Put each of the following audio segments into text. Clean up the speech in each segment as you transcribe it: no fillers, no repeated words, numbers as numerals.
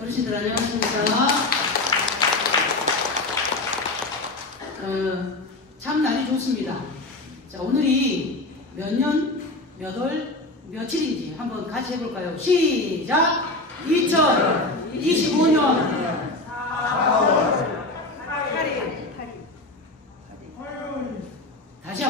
어르신들 안녕하십니까. 참 날이 좋습니다. 자, 오늘이 몇 년, 몇 월, 며칠인지 한번 같이 해볼까요? 시작! 2025년 4월 8일. 다시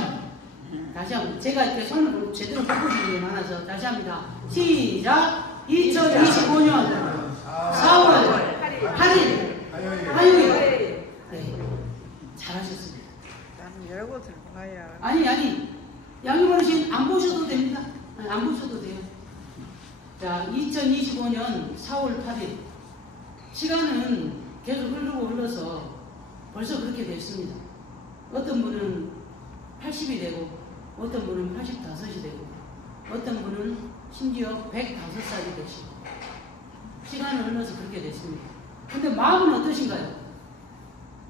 한번. 제가 이렇게 손을 제대로 바꾸시는 게 많아서 다시 합니다. 시작! 2025년 4월 8일 화요일. 네, 잘하셨습니다. 나는 열고 들어가야. 아니 양육 어르신 안 보셔도 됩니다. 안 보셔도 돼요. 자, 2025년 4월 8일 시간은 계속 흘러서 벌써 그렇게 됐습니다. 어떤 분은 80이 되고 어떤 분은 85이 되고 어떤 분은 심지어 105살이 되시고 시간이 흘러서 그렇게 됐습니다. 근데 마음은 어떠신가요?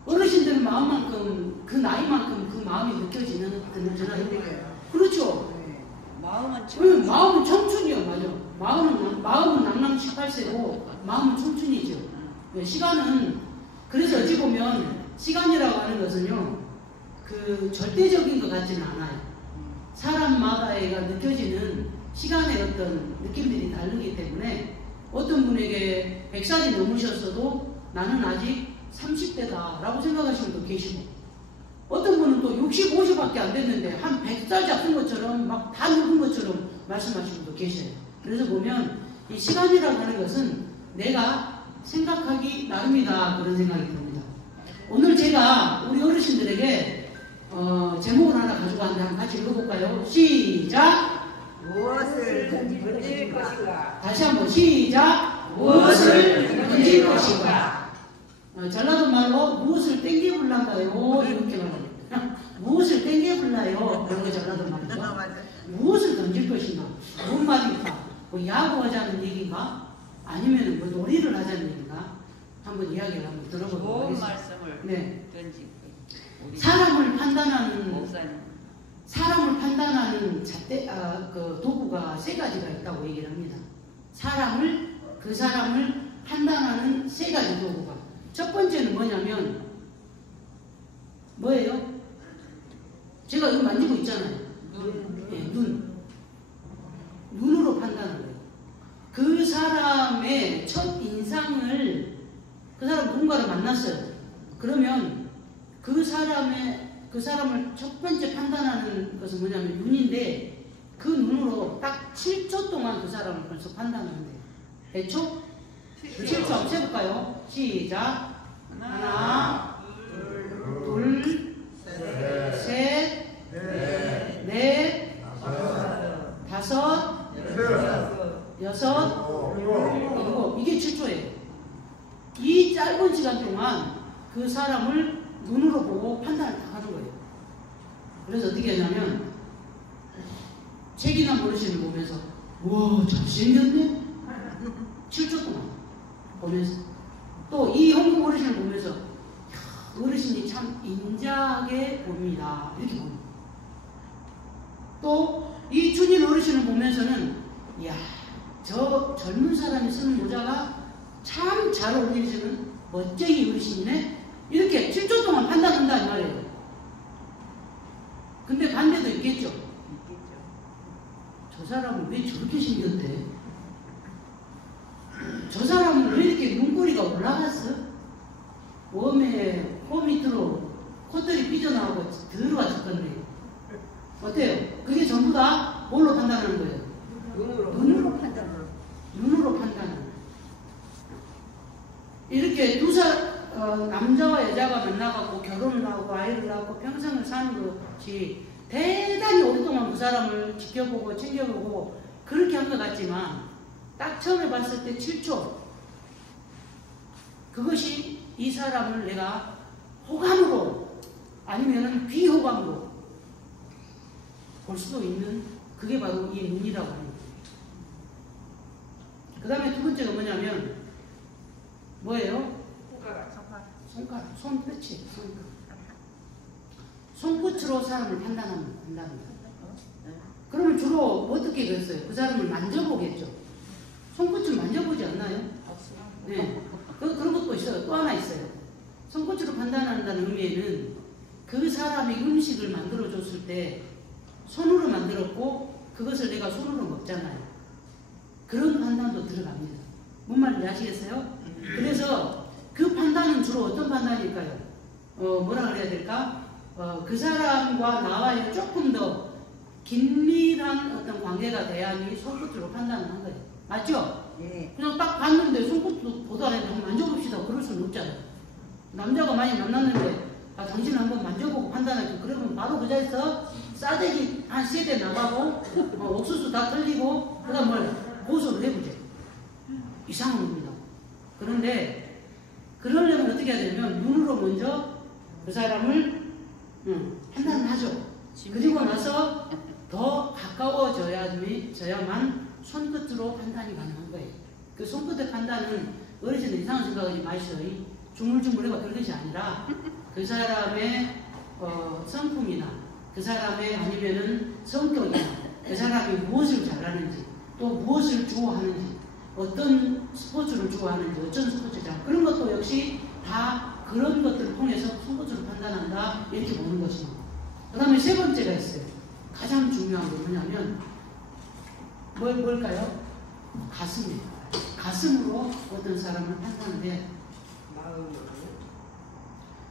어르신들 마음만큼 그 나이만큼 그 마음이 느껴지는 그렇죠. 네. 마음은 마음은 청춘이요. 맞아. 마음은 낭낭 18세고 마음은 청춘이죠. 네, 시간은 그래서 어찌 보면 시간이라고 하는 것은요 그 절대적인 것 같지는 않아요. 사람마다가 느껴지는 시간의 어떤 느낌들이 다르기 때문에 어떤 분에게 100살이 넘으셨어도 나는 아직 30대다 라고 생각하시는 분도 계시고 어떤 분은 또 60, 50밖에 안 됐는데 한 100살 잡은 것처럼 막 다 늙은 것처럼 말씀하시는 분도 계셔요. 그래서 보면 이 시간이라고 하는 것은 내가 생각하기 나름이다 그런 생각이 듭니다. 오늘 제가 우리 어르신들에게 제목을 하나 가지고 왔는데 한번 같이 읽어볼까요? 시작! 무엇을 던질 것인가? 다시 한번 시작! 무엇을 던질 것인가? 전라도 말로 무엇을 땡겨불란가요? 이렇게 말합니다. 무엇을 땡겨불라요? 그런 거 전라도 말이죠. 무엇을 던질 것인가? 뭔 말입니까? 뭐 야구하자는 얘기인가? 아니면 뭐 놀이를 하자는 얘기인가? 한번 이야기를 한번 들어보도록 하겠습니다. 말씀을 네. 던지고 사람을 판단하는 목사님. 사람을 판단하는 그 도구가 세 가지가 있다고 얘기를 합니다. 그 사람을 판단하는 세 가지 도구가. 첫 번째는 뭐냐면, 뭐예요? 제가 이거 만지고 있잖아요. 네, 눈으로 판단하는 거예요. 그 사람의 첫 인상을, 그 사람 누군가를 만났어요. 그러면 그 사람을 첫 번째 판단하는 것은 뭐냐면 눈인데 그 눈으로 딱 7초 동안 그 사람을 벌써 판단하는데 몇 초? 7초 한번 세볼까요? 시작! 하나, 둘, 셋, 넷, 다섯, 여섯, 일곱. 이게 7초예요. 이 짧은 시간 동안 그 사람을 눈으로 보고 판단을 다 하는 거예요. 그래서 어떻게 하냐면 책이나 어르신을 보면서 우와 잘생겼네? 7초 동안 보면서 또 이 홍금 어르신을 보면서 어르신이 참 인자하게 봅니다. 이렇게 봅니다. 또 이 준일 어르신을 보면서는 이야 저 젊은 사람이 쓰는 모자가 참 잘 어울리시는 멋쟁이 어르신이네? 이렇게 7초 동안 판단한다 이 말이에요. 근데 반대도 있겠죠? 저 사람은 왜 저렇게 생겼대? 저 사람은 왜 이렇게 눈꼬리가 올라갔어? 웜에 코 밑으로 콧들이 삐져나오고 들어왔을 건데 어때요? 그게 전부 다 뭘로 판단하는 거예요? 눈으로 판단하는. 눈으로 판단하는. 이렇게 남자와 여자가 만나갖고 결혼을 하고 아이를 낳고 평생을 사는 것이 대단히 오랫동안 그 사람을 지켜보고 챙겨보고 그렇게 한 것 같지만 딱 처음에 봤을 때 7초 그것이 이 사람을 내가 호감으로 아니면 비호감으로 볼 수도 있는 그게 바로 이 눈이라고 합니다. 그 다음에 두 번째가 뭐냐면 뭐예요? 손가락, 손끝이 손끝으로 사람을 판단합니다. 그러면 주로 어떻게 그랬어요? 그 사람을 만져보겠죠. 손끝 좀 만져보지 않나요? 네. 그런 것도 있어요. 또 하나 있어요. 손끝으로 판단한다는 의미에는 그 사람이 음식을 만들어줬을 때 손으로 만들었고 그것을 내가 손으로 먹잖아요. 그런 판단도 들어갑니다. 뭔 말인지 아시겠어요? 그래서 그 판단은 주로 어떤 판단일까요? 뭐라 그래야 될까? 그 사람과 나와의 조금 더 긴밀한 어떤 관계가 돼야지 손끝으로 판단을 한 거예요. 맞죠? 예. 그냥 딱 봤는데 손끝도 보다 한번 만져봅시다. 그럴 수는 없잖아요. 남자가 많이 만났는데 당신은 한번 만져보고 판단할게. 그러면 바로 그 자리에서 싸대기 한 3대 나가고 옥수수 다 털리고 그 다음 뭘 고소를 해보죠. 이상한 겁니다. 그런데 그러려면 어떻게 해야 되냐면 눈으로 먼저 그 사람을 판단을 하죠. 그리고 나서 더 가까워져야만 손끝으로 판단이 가능한 거예요. 그 손끝의 판단은 어르신들 이상한 생각하지 마시오. 주물주물해가 그런 것이 아니라 그 사람의 성품이나 그 사람의 아니면은 성격이나 그 사람이 무엇을 잘하는지 또 무엇을 좋아하는지 어떤 스포츠를 좋아하는지 어떤 스포츠를 그런 것도 역시 다 그런 것들을 통해서 손끝으로 판단한다 이렇게 보는 것입니다. 그 다음에 3번째가 있어요. 가장 중요한 게 뭐냐면 뭘까요? 가슴이에요. 가슴으로 어떤 사람을 판단을 해야 돼요.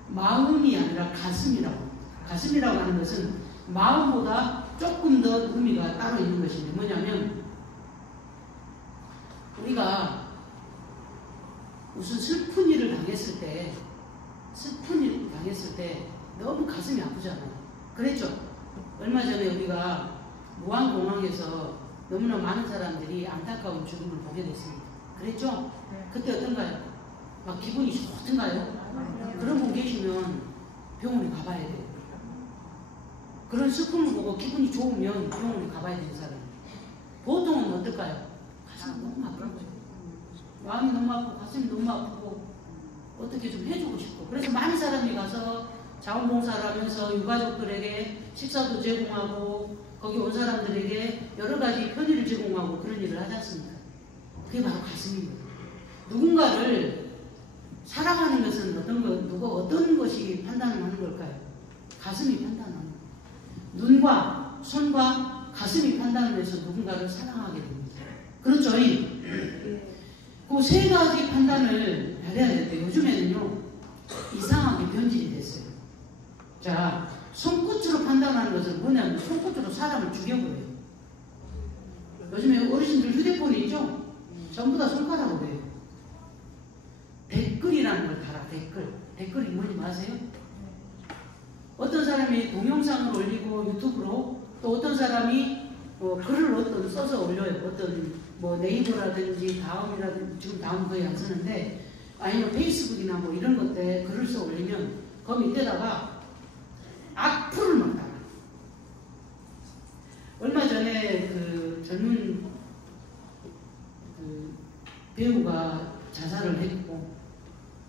마음이 아니라 가슴이라고. 가슴이라고 하는 것은 마음보다 조금 더 의미가 따로 있는 것인데 뭐냐면 우리가 무슨 슬픈 일을 당했을 때 너무 가슴이 아프잖아요. 그랬죠? 얼마 전에 우리가 무안공항에서 너무나 많은 사람들이 안타까운 죽음을 보게 됐습니다. 그랬죠? 그때 어떤가요? 막 기분이 좋던가요? 그런 분 계시면 병원에 가봐야 돼요. 그런 슬픔을 보고 기분이 좋으면 병원에 가봐야 되는 사람. 보통은 어떨까요? 가슴이 너무 아픈 거예요. 마음이 너무 아프고 가슴이 너무 아프고 어떻게 좀 해주고 싶고 그래서 많은 사람이 가서 자원봉사를 하면서 유가족들에게 식사도 제공하고 거기 온 사람들에게 여러 가지 편의를 제공하고 그런 일을 하지 않습니까? 그게 바로 가슴입니다. 누군가를 사랑하는 것은 어떤 것이 판단을 하는 걸까요? 가슴이 판단하는 거예요. 눈과 손과 가슴이 판단을 해서 누군가를 사랑하게 됩니다. 그렇죠? 그 3가지 판단을 해야 되는데 요즘에는요 이상하게 변질이 됐어요. 자, 손끝으로 판단하는 것은 뭐냐면 손끝으로 사람을 죽여버려요. 요즘에 어르신들 휴대폰이 있죠? 전부 다 손가락으로 해요. 댓글이라는 걸 달아. 댓글이 뭔지 아세요? 어떤 사람이 동영상을 올리고 유튜브로 또 어떤 사람이 글을 써서 올려요. 어떤 네이버라든지 다음이라든지 지금 다음 거의 안 쓰는데 아니면 페이스북이나 이런 것들에 글을 써 올리면 그 밑에다가 악플을 막 달아요. 얼마 전에 그 젊은 배우가 자살을 했고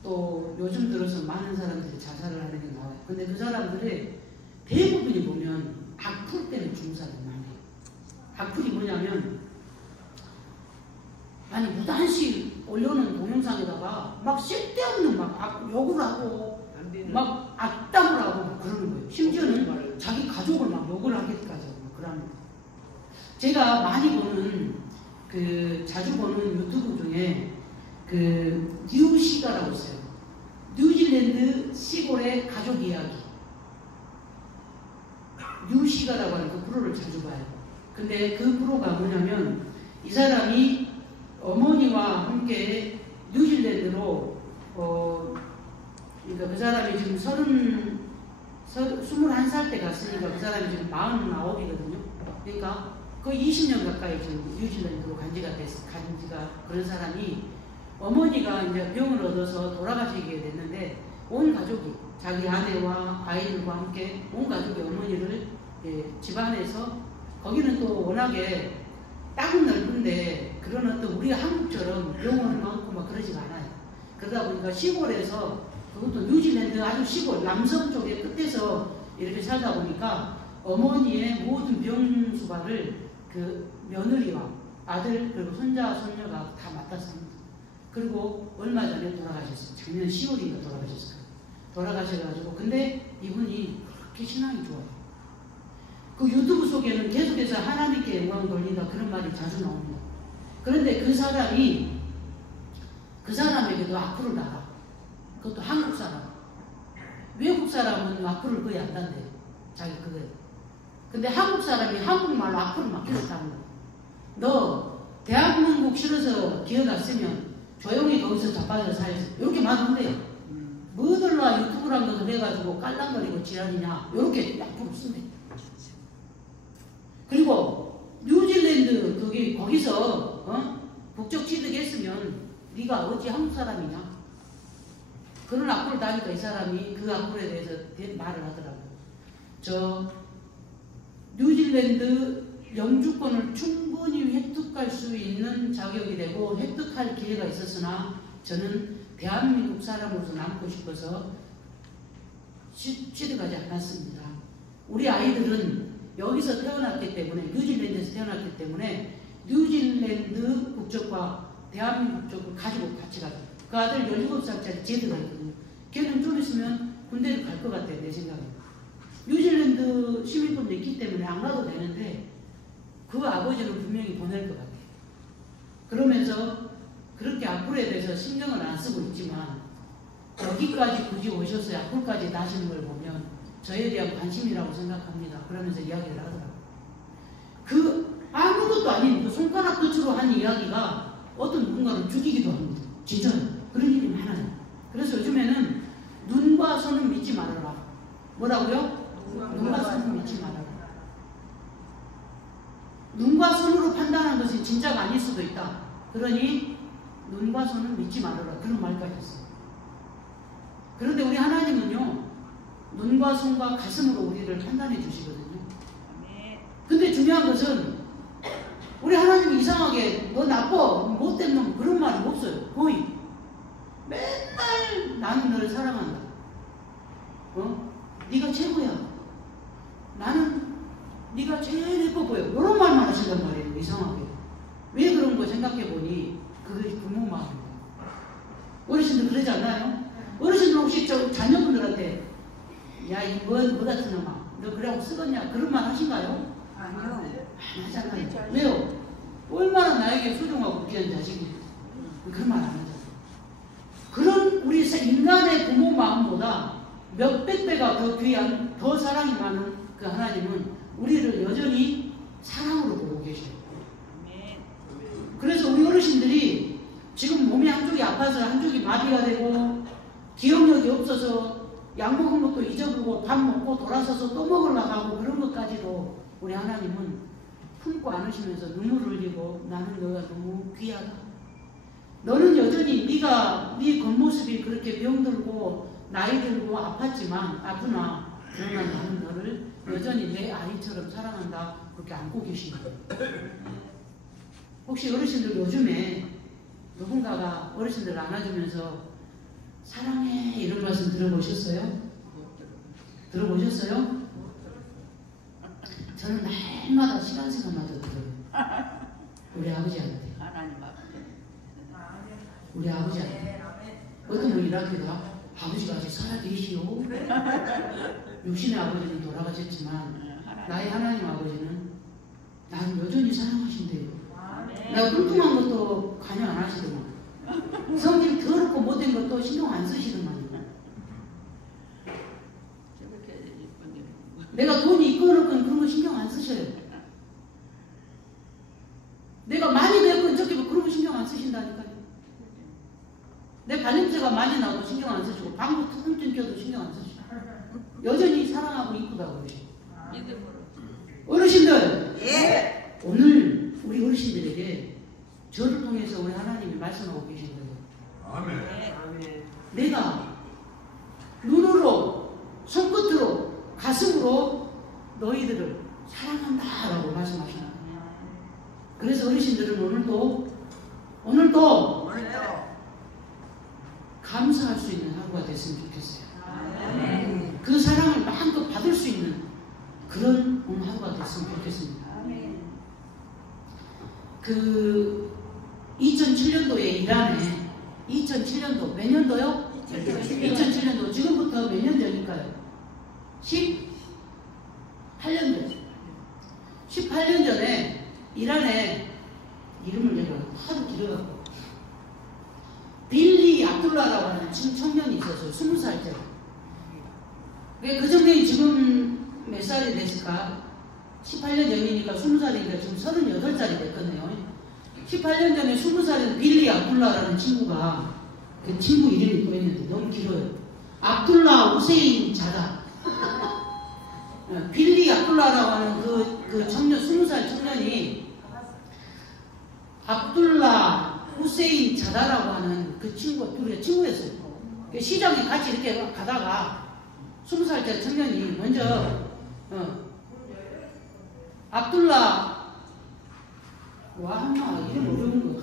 또 요즘 들어서 많은 사람들이 자살을 하는 게 나와요. 근데 그 사람들의 대부분이 보면 악플 때문에 죽는 사람이 많아요. 악플이 뭐냐면 아니 무단시 올려놓은 동영상에다가 막 쓸데없는 막 욕을 하고 막 악담을 하고 막 그러는 거예요. 심지어는 자기 가족을 막 욕을 하기까지 하고 그러는 거예요. 제가 많이 보는 자주 보는 유튜브 중에 뉴시가라고 있어요. 뉴질랜드 시골의 가족 이야기. 뉴시가라고 하는 그 프로를 자주 봐요. 근데 그 프로가 뭐냐면 이 사람이 어머니와 함께 뉴질랜드로 그러니까 그 사람이 지금 21살 때 갔으니까 그 사람이 지금 49이거든요. 그러니까 거의 20년 가까이 지금 뉴질랜드로 간 지가 그런 사람이 어머니가 이제 병을 얻어서 돌아가시게 됐는데 온 가족이 자기 아내와 아이들과 함께 온 가족이 어머니를 집안에서 거기는 또 워낙에 땅은 넓은데 그런 어떤 우리 한국처럼 병원 많고 막 그러지가 않아요. 그러다 보니까 시골에서 그것도 뉴질랜드 아주 시골 남섬 쪽의 끝에서 이렇게 살다 보니까 어머니의 모든 병수발을 그 며느리와 아들 그리고 손자 손녀가 다 맡아서 합니다. 그리고 얼마 전에 돌아가셨어요. 작년 10월인가 돌아가셨어요. 돌아가셔가지고 근데 이분이 그렇게 신앙이 좋아요. 그 유튜브 속에는 계속해서 하나님께 영광 돌린다 그런 말이 자주 나옵니다. 그런데 그 사람에게도 악플을 달아. 그것도 한국 사람. 외국 사람은 악플을 거의 안 단대요. 자기 그거에. 근데 한국 사람이 한국말로 악플을 막 계속하는 거야. 너 대한민국 싫어서 기어갔으면 조용히 거기서 자빠져 살지. 이렇게 말하는데요. 뭐들라 유튜브란 것을 해가지고 깔랑거리고 지랄이냐. 이렇게 악플을 쓴대. 그리고 뉴질랜드 거기서 국적 취득했으면 네가 어찌 한국 사람이냐. 그런 악플을 다니까 이 사람이 그 악플에 대해서 말을 하더라고요. 저 뉴질랜드 영주권을 충분히 획득할 수 있는 자격이 되고 획득할 기회가 있었으나 저는 대한민국 사람으로서 남고 싶어서 취득하지 않았습니다. 우리 아이들은 여기서 태어났기 때문에 뉴질랜드에서 태어났기 때문에 뉴질랜드 국적과 대한민국 국적을 가지고 같이 가죠. 그 아들 17살짜리 제드가 있거든요. 걔는 좀 있으면 군대를 갈 것 같아요. 내 생각에. 뉴질랜드 시민권도 있기 때문에 안 가도 되는데 그 아버지는 분명히 보낼 것 같아요. 그러면서 그렇게 악플에 대해서 신경을 안 쓰고 있지만 여기까지 굳이 오셔서 악플까지 다시는 걸 보면 저에 대한 관심이라고 생각합니다. 그러면서 이야기를 하더라고요. 그 아무것도 아닌 그 손가락 끝으로 한 이야기가 어떤 누군가를 죽이기도 합니다. 진짜 그런 일이 많아요. 그래서 요즘에는 눈과 손은 믿지 말아라. 뭐라고요? 눈과 손은 믿지 말아라. 눈과 손으로 판단한 것이 진짜가 아닐 수도 있다. 그러니 눈과 손은 믿지 말아라. 그런 말까지 했어요. 그런데 우리 하나님은요. 눈과 손과 가슴으로 우리를 판단해 주시거든요. 근데 중요한 것은 우리 하나님이 이상하게 너 나빠, 못된 놈 그런 말이 없어요. 거의. 맨날 나는 너를 사랑한다. 네가 최고야. 나는 네가 제일 예뻐 보여. 이런 말만 하신단 말이에요. 이상하게. 왜 그런 거 생각해보니 그것이 부모 마음이에요. 어르신들 그러지 않나요? 어르신들 혹시 저 자녀분들한테 야, 이 뭐 같은 놈아 너 그래갖고 쓰겄냐 그런 말 하신가요? 아니요. 안 하잖아요. 왜요? 얼마나 나에게 소중하고 귀한 자식이 그런 말 안 하잖아요. 그런 우리 인간의 부모 마음보다 몇백 배가 더 귀한, 더 사랑이 많은 그 하나님은 우리를 여전히 사랑으로 보고 계셔요. 그래서 우리 어르신들이 지금 몸이 한쪽이 아파서 한쪽이 마비가 되고 기억력이 없어서 약 먹은 것도 잊어버리고 밥 먹고 돌아서서 또 먹으려고 하고 그런 것까지도 우리 하나님은 품고 안으시면서 눈물을 흘리고 나는 너가 너무 귀하다. 너는 여전히 네 겉모습이 그렇게 병들고 나이 들고 아팠지만 아프나 그러나 나는 너를 여전히 내 아이처럼 사랑한다. 그렇게 안고 계시는 거예요. 혹시 어르신들 요즘에 누군가가 어르신들 안아주면서 사랑해 이런 말씀 들어보셨어요? 들어보셨어요? 저는 날마다 시간마다 들어요. 우리 아버지한테. 우리 아버지한테. 어떤 분이 이라기다. 아버지가 아직 살아계시오. 육신의 아버지는 돌아가셨지만 나의 하나님 아버지는 나를 여전히 사랑하신대요. 내가 뚱뚱한 것도 관여 안 하시더만. 성질 더럽고 못된 것도 신경 안 쓰시더만. 내가 돈이 있건 없건 그런 거 신경 안 쓰셔요. 내가 많이 배웠건 적게 그런 거 신경 안 쓰신다니까요. 내 발냄새가 많이 나도 신경 안 쓰시고 방구 툭툭 껴도 신경 안 쓰시고 여전히 사랑하고 이쁘다고 그러시고. 어르신들, 예. 오늘 우리 어르신들에게 저를 통해서 우리 하나님이 말씀하고 계신 거예요. 아멘. 내가 눈으로, 손끝으로, 가슴으로 너희들을 사랑한다라고 말씀하시는 거예요. 그래서 어르신들은 오늘도 감사할 수 있는 하루가 됐으면 좋겠어요. 아멘. 그 사랑을 마음껏 받을 수 있는 그런 오늘 하루가 됐으면 좋겠습니다. 그 2007년도에 이란에 2007년도 몇 년도요? 2007년도. 지금부터 몇 년 전일까요? 18년 전. 18년 전에 이란에 이름을 내가 하도 길어갖고 빌리 압둘라라고 하는 청년이 있었어요. 20살 때. 그 청년이 지금 몇 살이 됐을까? 18년 전이니까 20살이니까 지금 38살이 됐거든요. 18년 전에 20살인 빌리 압둘라라는 친구가, 그 친구 이름이 또 있는데 너무 길어요. 압둘라 후세인 자다. 빌리 압둘라라고 하는 그 청년, 20살 청년이 압둘라 후세인 자다라고 하는 그 친구가 둘이 친구였어요. 시장에 같이 이렇게 가다가 20살짜리 청년이 먼저 압둘라 와 한마 이름 어려운 거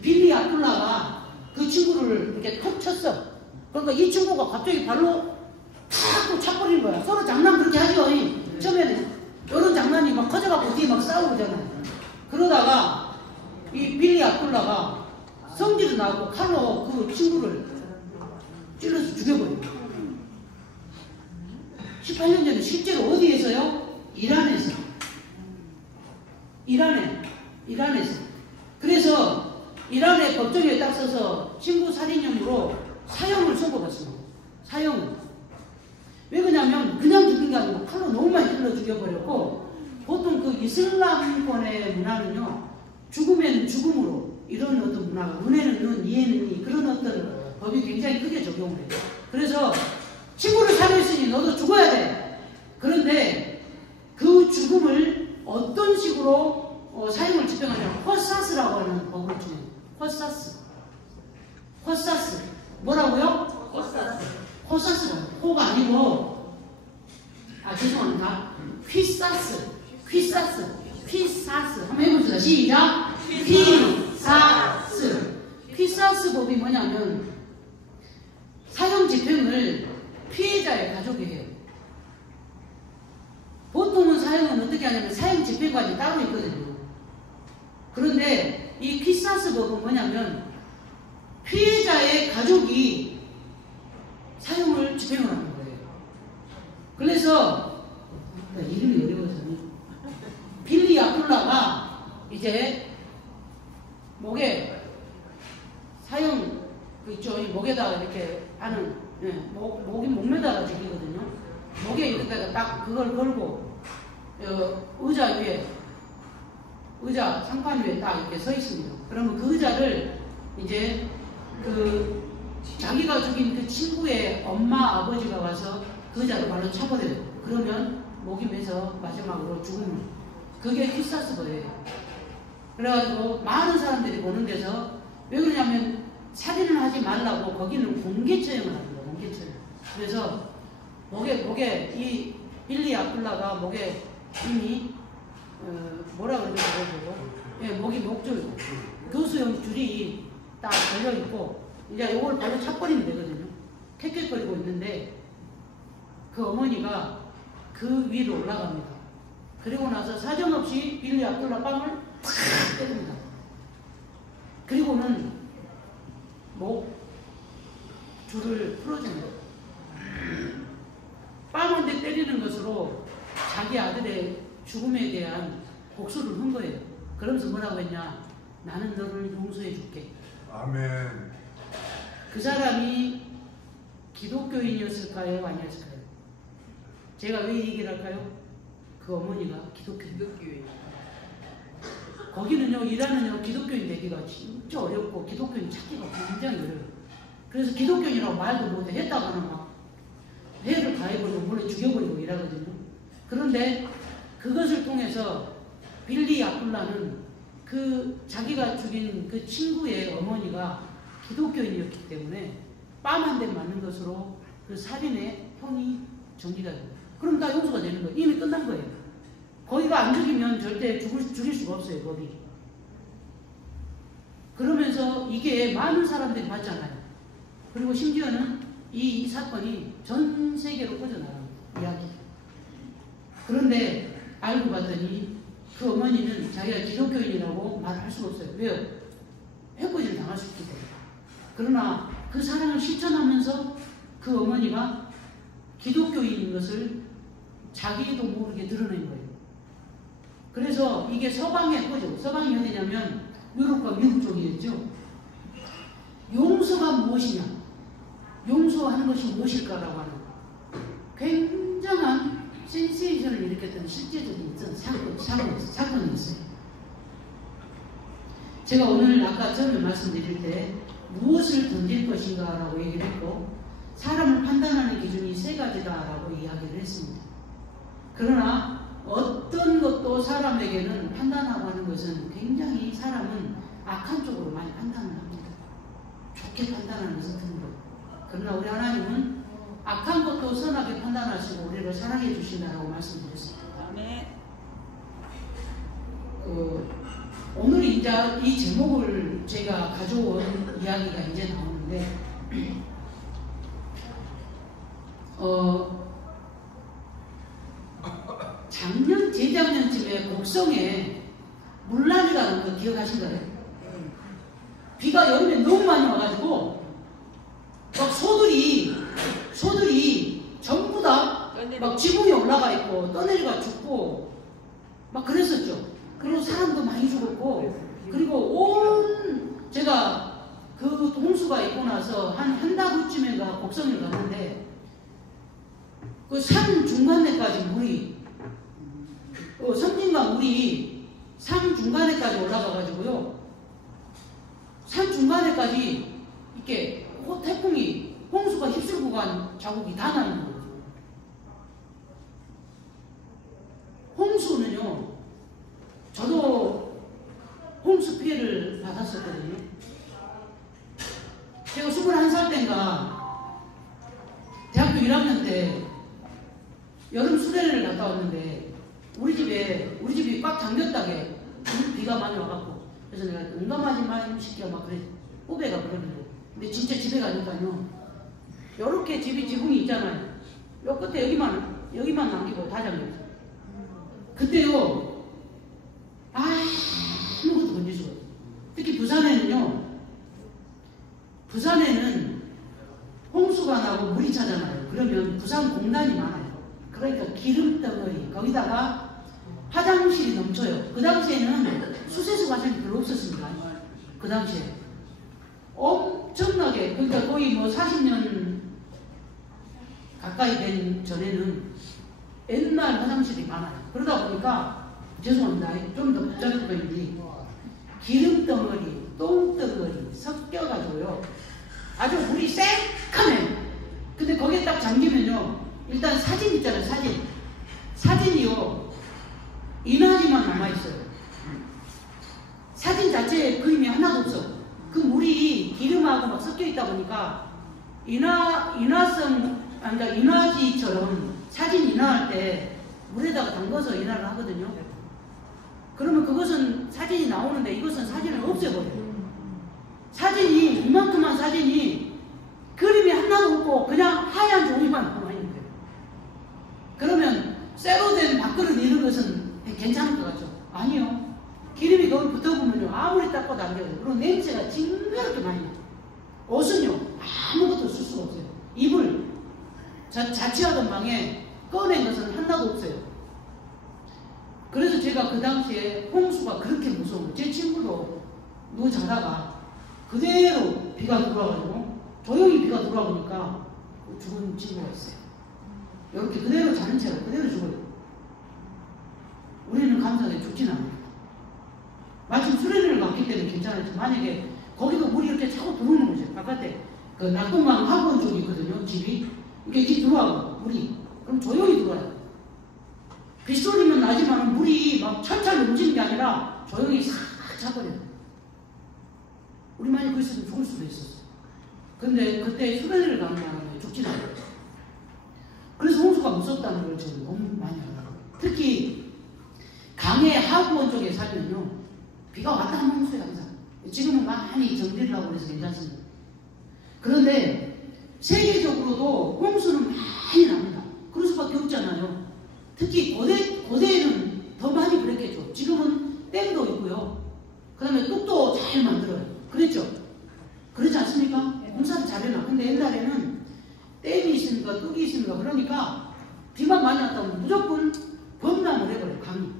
빌리 압둘라가 그 친구를 이렇게 톡 쳤어. 그러니까 이 친구가 갑자기 발로 탁 차버린 거야. 서로 장난 그렇게 하죠. 처음에는 이런 장난이 막 커져갖고 뒤에 막 싸우잖아요. 그러다가 이 빌리 압둘라가 성질이 나고 칼로 그 친구를 찔러서 죽여버려요. 18년 전에 실제로 어디에서요? 이란에서. 이란에서. 그래서 이란의 법정에 딱 서서 친구 살인 혐의로 사형을 선고받습니다. 사형을. 왜 그러냐면 그냥 죽인 게 아니고 칼로 너무 많이 찔러 죽여버렸고, 보통 그 이슬람권의 문화는요, 죽으면 죽음으로 이런 어떤 문화가, 눈에는 눈, 이에는 이, 그런 어떤 법이 굉장히 크게 적용을 해요. 그래서 친구를 살해했으니 너도 죽어야 돼. 그런데 그 죽음을 어떤 식으로 사형을 집행하냐면 쿼사스라고 하는 법을 주는. 쿼사스. 뭐라고요? 쿼사스가 호가 아니고, 죄송합니다. 퀴사스. 한번 해봅시다. 시작. 퀴사스 법이 뭐냐면 사형 집행을 피해자의 가족이 해요. 보통은 사형은 어떻게 하냐면 사형 집행관이 따로 있거든요. 그런데 이 퀴사스 법은 뭐냐면 피해자의 가족이 사형을 집행을 하는 거예요. 그래서 이름이 어려워서 빌리 압둘라가 이제 목에 사형 그 있죠. 목에다가 이렇게 하는, 목이 목매다가 죽이거든요. 목에 이렇게 딱 그걸 걸고 의자 위에, 의자 상판 위에 딱 이렇게 서 있습니다. 그러면 그 의자를 이제 그 자기가 죽인 그 친구의 엄마 아버지가 와서 그 의자를 발로 차버려요. 그러면 목이 매서 마지막으로 죽음을. 그게 퀴사스 거예요. 그래가지고 많은 사람들이 보는 데서 왜 그러냐면 살인을 하지 말라고 거기는 공개 처형을 합니다. 공개 처형. 그래서 목에 이 빌리 압둘라가 목에 이미 뭐라 그러죠? 목이 목줄 교수용 줄이 딱 걸려 있고 이제 이걸 발로 차버리면 되거든요. 캣캣거리고 있는데 그 어머니가 그 위로 올라갑니다. 그리고 나서 사정없이 빌리 압둘라 빵을 탁 때립니다. 그리고는 목 줄을 풀어줍니다. 빵 한 대 때리는 것으로 자기 아들의 죽음에 대한 복수를 한 거예요. 그러면서 뭐라고 했냐? 나는 너를 용서해 줄게. 아멘. 그 사람이 기독교인이었을까요? 아니었을까요? 제가 왜 얘기를 할까요? 그 어머니가 기독교인. 거기는요, 이란은요, 기독교인 되기가 진짜 어렵고, 기독교인 찾기가 굉장히 어려워요. 그래서 기독교인이라고 말도 못해. 했다가는 막, 회를 가해버리고, 몰래 죽여버리고 이러거든요. 그런데 그것을 통해서 빌리 압둘라는 그 자기가 죽인 그 친구의 어머니가 기독교인이었기 때문에 뺨 한 대 맞는 것으로 그 살인의 형이 정리가 됩니다. 그럼 다 용서가 되는 거예요. 이미 끝난 거예요. 거기가 안 죽이면 절대 죽일 수가 없어요, 법이. 그러면서 이게 많은 사람들이 봤잖아요. 그리고 심지어는 이 사건이 전 세계로 퍼져나갑니다. 이야기. 그런데 알고 봤더니 그 어머니는 자기가 기독교인이라고 말할 수가 없어요. 왜요? 해코지를 당할 수 있기 때문에. 그러나 그 사랑을 실천하면서 그 어머니가 기독교인인 것을 자기도 모르게 드러낸 거예요. 그래서 이게 서방의 거죠. 서방이 어디냐면 유럽과 미국 쪽이었죠. 용서가 무엇이냐, 용서하는 것이 무엇일까라고 하는 굉장한 센세이션을 일으켰던 실제적인 사건이 있어요. 제가 오늘 아까 처음에 말씀드릴 때 무엇을 던질 것인가라고 얘기를 했고, 사람을 판단하는 기준이 세 가지다라고 이야기를 했습니다. 그러나 어떤 것도 사람에게는 판단하고 하는 것은 굉장히 사람은 악한 쪽으로 많이 판단을 합니다. 좋게 판단하는 것은 드물어. 그러나 우리 하나님은 악한 것도 선하게 판단하시고 우리를 사랑해 주신다라고 말씀드렸습니다. 오늘 이제 이 제목을 제가 가져온 이야기가 이제 나오는데, 작년, 재작년쯤에 곡성에 물난이가 난 거 기억하신가요? 비가 여름에 너무 많이 와가지고 막 소들이 전부 다 막 지붕에 올라가 있고 떠내려가 죽고 막 그랬었죠. 그리고 사람도 많이 죽었고, 그리고 제가 그 홍수가 있고 나서 한 달 후쯤인가 곡성에 갔는데 그 산 중간에까지 물이 섬진강 물이 산 중간에까지 올라가가지고요, 산 중간에까지 이렇게 태풍이 홍수가 휩쓸고 간 자국이 다 나 있는 거죠. 홍수는요, 저도 홍수 피해를 받았었거든요. 제가 21살 때인가 대학교 1학년 때 여름 수련회를 갔다 왔는데 우리 집이 꽉 잠겼다게 비가 많이 와갖고, 그래서 내가 응감하지 마 이 새끼야 막 그래, 후배가 그러길래. 근데 진짜 집에 가니까요, 요렇게 지붕이 있잖아요. 요 끝에 여기만 남기고 다 잠겼어요. 그때요, 아무것도 건질 수가 없어요. 특히 부산에는 홍수가 나고 물이 차잖아요. 그러면 부산공단이 많아요. 그러니까 기름덩어리, 거기다가 화장실이 넘쳐요. 그 당시에는 수세수 화장실이 별로 없었습니다. 그 당시에 엄청나게, 그러니까 거의 뭐 40년 가까이 된 전에는 옛날 화장실이 많아요. 그러다 보니까, 죄송합니다, 좀 더 복잡한 거인데, 기름덩어리, 똥덩어리 섞여가지고요, 아주 물이 새카매요. 근데 거기에 딱 잠기면요, 일단 사진 있잖아요. 사진이요, 인화지만 남아있어요. 사진 자체에 그림이 하나도 없어. 그 물이 기름하고 막 섞여있다 보니까 인화지처럼 사진 인화할 때 물에다가 담궈서 인화를 하거든요. 그러면 그것은 사진이 나오는데 이것은 사진을 없애버려요. 사진이, 이만큼만 사진이 그림이 하나도 없고 그냥 하얀 종이만 남아있는 거예요. 그러면 쇠로 된 밥그릇 이런 것은 괜찮을 것 같죠? 아니요. 기름이 거기 붙어보면요, 아무리 닦아도 안 돼요. 그리고 냄새가 징그럽게 많이 나요. 옷은요, 아무것도 쓸 수가 없어요. 이불, 자취하던 방에 꺼낸 것은 하나도 없어요. 그래서 제가 그 당시에 홍수가 그렇게 무서워, 제 친구도 누워 자다가 그대로 비가 들어와가지고 조용히 비가 들어와보니까 죽은 친구가 있어요. 이렇게 그대로 자는 채로 그대로 죽어요. 우리는 감사하게 죽진 않아요. 마침 수련회를 갔기 때문에 괜찮았죠. 만약에 거기도 물이 이렇게 차고 들어오는 거죠. 바깥에 그 낙동강 학원 쪽이 있거든요. 집이 이렇게 집 들어와고 물이, 그럼 조용히 들어와요. 빗소리만 나지만 물이 막 철철 움직이는 게 아니라 조용히 싹 차버려요. 우리만이 그 있으면 죽을 수도 있었어요. 근데 그때 수련회를 가는 바람에 죽진 않아요. 그래서 홍수가 무섭다는 걸 저는 너무 많이 알아요. 특히 강의 하구원 쪽에 살면요, 비가 왔다 하면 홍수에 항상. 지금은 많이 정리를 하고 그래서 괜찮습니다. 그런데 세계적으로도 홍수는 많이 납니다. 그럴 수밖에 없잖아요. 특히 고대에는 더 많이 그랬겠죠. 지금은 댐도 있고요. 그 다음에 뚝도 잘 만들어요. 그랬죠? 그렇지 않습니까? 댐이 있습니까? 뚝이 있습니까? 그러니까 비만 많이 왔다면 무조건 범람을 해버려요. 강이.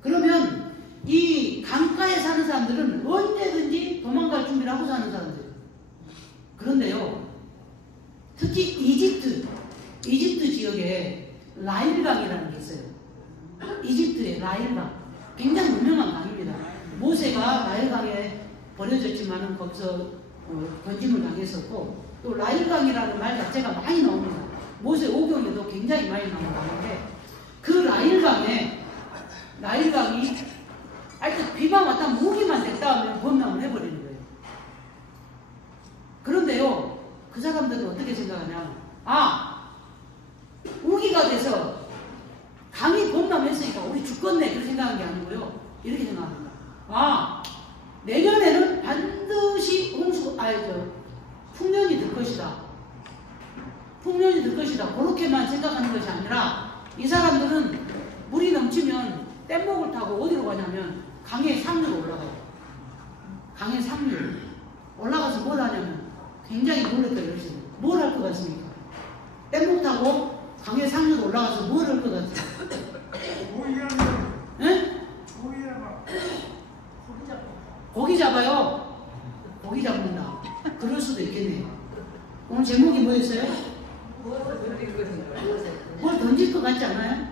그러면 이 강가에 사는 사람들은 언제든지 도망갈 준비를 하고 사는 사람들이에요. 그런데요, 특히 이집트 지역에 나일강이라는 게 있어요. 이집트의 나일강. 굉장히 유명한 강입니다. 모세가 나일강에 버려졌지만 거기서 건짐을 당했었고, 또 나일강이라는 말 자체가 많이 나옵니다. 모세 오경에도 굉장히 많이 나오는데, 그 나일강이 하여튼 비만 왔다 무기만 됐다 하면 범람을 해버리는 거예요. 그런데요, 그 사람들은 어떻게 생각하냐? 우기가 돼서 강이 범람했으니까 우리 죽겠네, 그렇게 생각하는 게 아니고요, 이렇게 생각합니다. 내년에는 반드시 풍년이 들 것이다. 풍년이 들 것이다. 그렇게만 생각하는 것이 아니라, 이 사람들은 물이 넘치면 뗏목을 타고 어디로 가냐면 강의 상류로 올라가요. 강의 상류. 올라가서 뭘 하냐면, 굉장히 놀랬어요. 뭘 할 것 같습니까? 뗏목 타고 강의 상류로 올라가서 뭘 할 것 같습니까? 예? 고기 잡아요. 고기 잡는다. 그럴 수도 있겠네요. 오늘 제목이 뭐였어요? 뭘 던질 것 같지 않아요?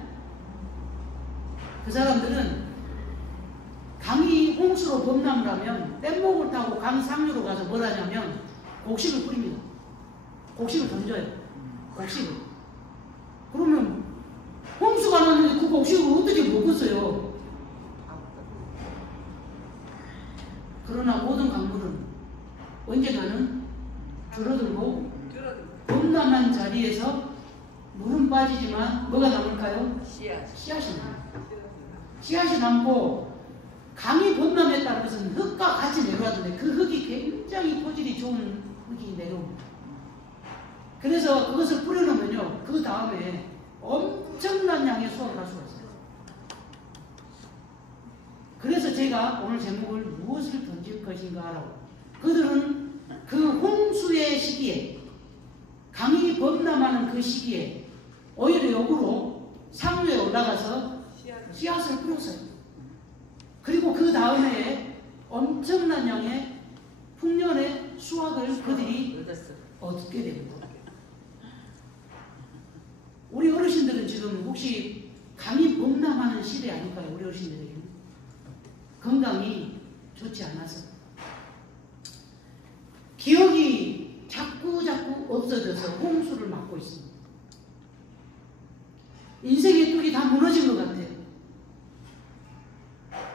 그 사람들은 강이 홍수로 범람을 하면 뗏목을 타고 강 상류로 가서 뭘 하냐면 곡식을 뿌립니다. 곡식을 던져요. 곡식을. 그러면 홍수가 나는데 그 곡식을 어떻게 먹었어요? 그러나 모든 강물은 언젠가는 줄어들고 범람한 자리에서 물은 빠지지만 뭐가 남을까요? 씨앗이 남아요. 씨앗이 남고 강이 범람했다는 것은 흙과 같이 내려왔는데 그 흙이 굉장히 토질이 좋은 흙이 내려옵니다. 그래서 그것을 뿌려놓으면요, 그 다음에 엄청난 양의 수확을 할 수가 있어요. 그래서 제가 오늘 제목을 무엇을 던질 것인가 라고, 그들은 그 홍수의 시기에, 강이 범람하는 그 시기에 오히려 역으로 상류에 올라가서 씨앗을 뿌렸어요. 그리고 그 다음에 엄청난 양의 풍년의 수확을 그들이 얻게 됩니다. 우리 어르신들은 지금 혹시 강이 범람하는 시대 아닐까요? 우리 어르신들에게 건강이 좋지 않아서 기억이 자꾸 없어져서 홍수를 맞고 있습니다. 인생의 뚝이 다 무너진 것 같아요.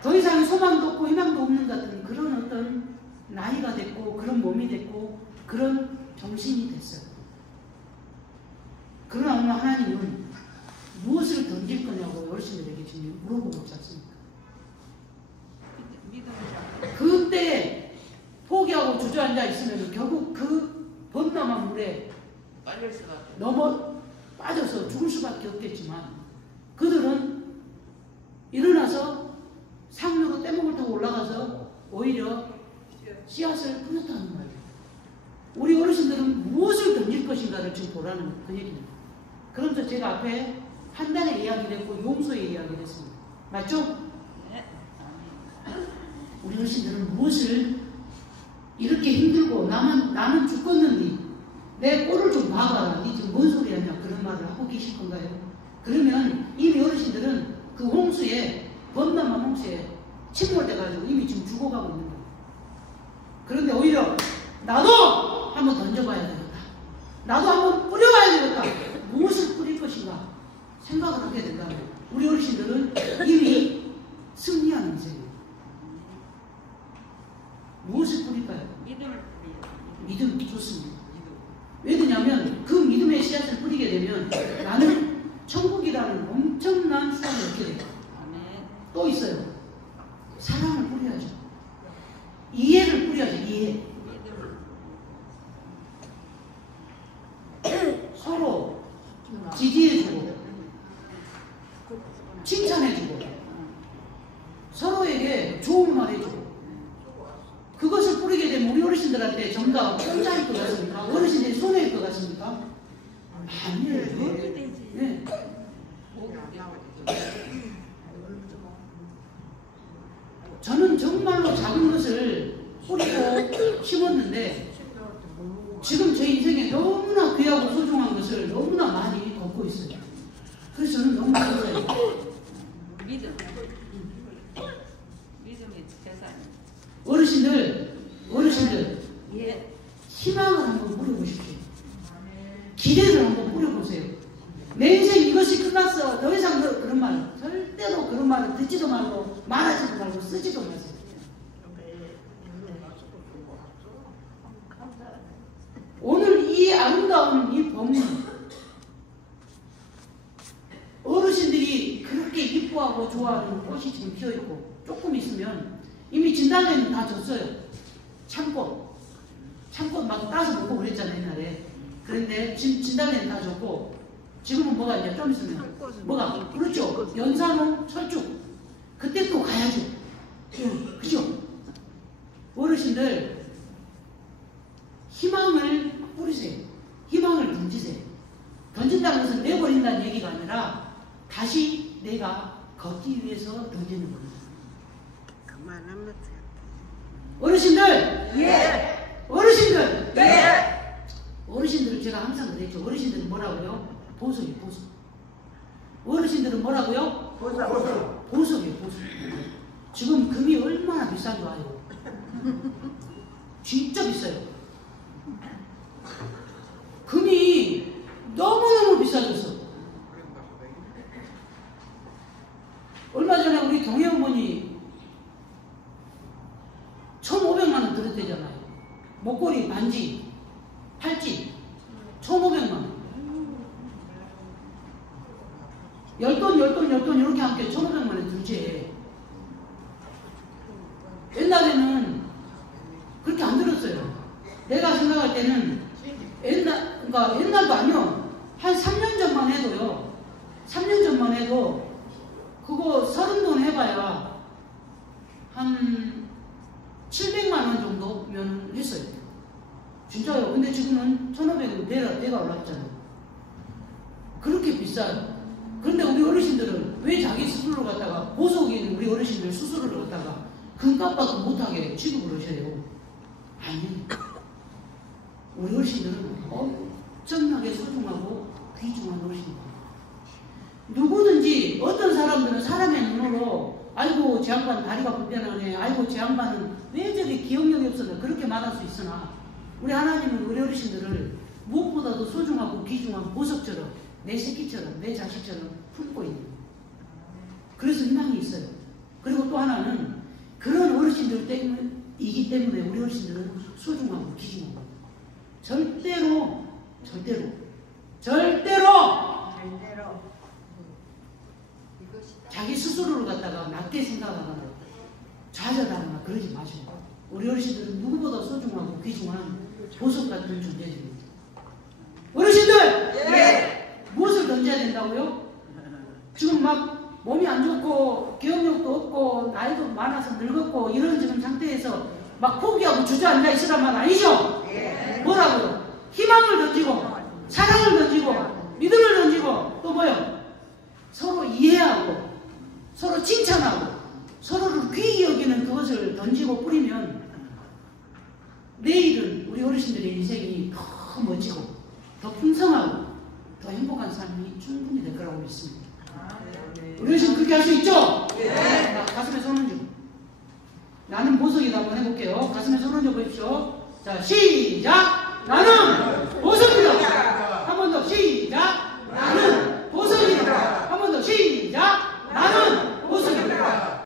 더 이상 소망도 없고 희망도 없는 것 같은 그런 어떤 나이가 됐고, 그런 몸이 됐고, 그런 정신이 됐어요. 그러나 오늘 하나님은 무엇을 던질 거냐고 어르신들에게 지금 물어보고 있지 않습니까? 그때 포기하고 주저앉아 있으면 결국 그 범람한 물에 빠져서 죽을 수밖에 없겠지만, 그들은 일어나서 상류로 뗏목을 타고 올라가서 오히려 씨앗을 뿌렸다는 말이에요. 우리 어르신들은 무엇을 던질 것인가를 지금 보라는 그 얘기입니다. 그러면서 제가 앞에 판단의 이야기를 했고 용서의 이야기를 했습니다. 맞죠? 네. 우리 어르신들은 무엇을 이렇게 힘들고 나는 죽겠는데 내 꼴을 좀 봐봐라, 니 지금 뭔 소리 하냐, 그런 말을 하고 계실 건가요? 그러면 이미 어르신들은 그 홍수에, 범람한 홍수에 침몰돼가지고 이미 지금 죽어가고 있는 거예요. 그런데 오히려 나도 한번 던져봐야 되겠다, 나도 한번 뿌려봐야 되겠다, 무엇을 뿌릴 것인가 생각을 하게 된다면 우리 어르신들은 이미 승리한 인생이에요. 무엇을 뿌릴까요? 믿음 좋습니다. 왜 그러냐면 그 믿음의 씨앗을 뿌리게 되면 나는 천국이라는 엄청난 수확을 얻게 돼요. 또 있어요. 사랑을 뿌려야죠. 이해를 뿌려야죠. 이해. 서로 지지해주고 칭찬해주고 서로에게 좋은 말 해주고, 그것을 뿌리게 되면 우리 어르신들한테 정답 혼자일 것 같습니까? 어르신들이 손해일 것 같습니까? 아니에요. 네. 저는 정말로 작은 것을 뿌리고 심었는데 지금 제 인생에 너무나 귀하고 소중한 것을 너무나 많이 걷고 있어요. 그래서 저는 너무 감사해요. 믿음이 세상. 어르신들 희망을 한번 뿌려보십시오. 기대를 한번 뿌려보세요. 내 인생 이것이 끝났어. 더 이상 그런 말 절대로 그런 말을 듣지도 말고 말하지도 말고 쓰지도 마세요. 오늘 이 아름다운 이 봄 어르신들이 그렇게 이뻐하고 좋아하는 꽃이 지금 피어있고 조금 있으면 이미 진달래는 다 졌어요. 참꽃 막 따서 먹고 그랬잖아요 옛날에. 그런데 진달래는 다 졌고 지금은 뭐가 있냐? 좀 있으면 뭐가? 그렇죠. 연산홍, 철쭉. 그때 또 가야죠. 그죠? 어르신들 희망을 뿌리세요. 희망을 던지세요. 던진다는 것은 내버린다는 얘기가 아니라 다시 내가 걷기 위해서 던지는 겁니다. 어르신들! 예. 어르신들! 예. 어르신들은 제가 항상 그랬죠. 어르신들은 뭐라고요? 보석이에요, 보석. 어르신들은 뭐라고요? 보석. 보석이에요, 보석. 지금 금이 얼마나 비싼 거 아요? 진짜 비싸요. 금이 너무너무 비싸졌어. 얼마 전에 우리 동해 어머니 1,500만 원 들었대잖아요. 목걸이, 반지, 팔찌 1,500만 원. 열돈 이렇게 함께 1,500만 원 들지. 옛날에는 그렇게 안 들었어요. 내가 생각할 때는 그러니까 옛날도 아니요. 한 3년 전만 해도요. 3년 전만 해도 그거 30돈 해봐야 한 700만 원 정도면 했어요. 진짜요. 근데 지금은 1,500원 배가 올랐잖아요. 그렇게 비싸요. 그런데 우리 어르신들은 왜 자기 스스로를 갖다가 보석인 우리 어르신들 스스로를 갖다가 금값밖에 못하게 취급을 하셔요? 아니, 우리 어르신들은 엄청나게 소중하고 귀중한 어르신입니다. 누구든지 어떤 사람들은 사람의 눈으로 아이고 제 양반 다리가 불편하네, 아이고 제 양반은 왜 저리 기억력이 없었나 그렇게 말할 수 있으나 우리 하나님은 우리 어르신들을 무엇보다도 소중하고 귀중한 보석처럼 내 새끼처럼 내 자식처럼 품고 있는, 그래서 희망이 있어요. 그리고 또 하나는 그런 어르신들 때문이기 때문에 우리 어르신들은 소중하고 귀중하고 절대로 자기 스스로를 갖다가 낮게 생각하거나 좌절하거나 그러지 마시고 우리 어르신들은 누구보다 소중하고 귀중한 보석 같은 존재들입니다. 어르신들! 예. 무엇을 던져야 된다고요? 지금 막 몸이 안 좋고 기억력도 없고 나이도 많아서 늙었고 이런 지금 상태에서 막 포기하고 주저앉아 있으란 말 아니죠? 예. 뭐라고요? 희망을 던지고 사랑을 던지고 믿음을 던지고 또 뭐요? 서로 이해하고 서로 칭찬하고 서로를 귀히 여기는 그것을 던지고 뿌리면 내일은 우리 어르신들의 인생이 더 멋지고 더 풍성하고 더 행복한 삶이 충분히 될 거라고 믿습니다. 우리 어르신 그렇게 할 수 있죠? 네. 가슴에 손을 좀. 나는 보석이다 한번 해볼게요. 가슴에 손을 좀 보십시오. 자, 시작! 나는 보석!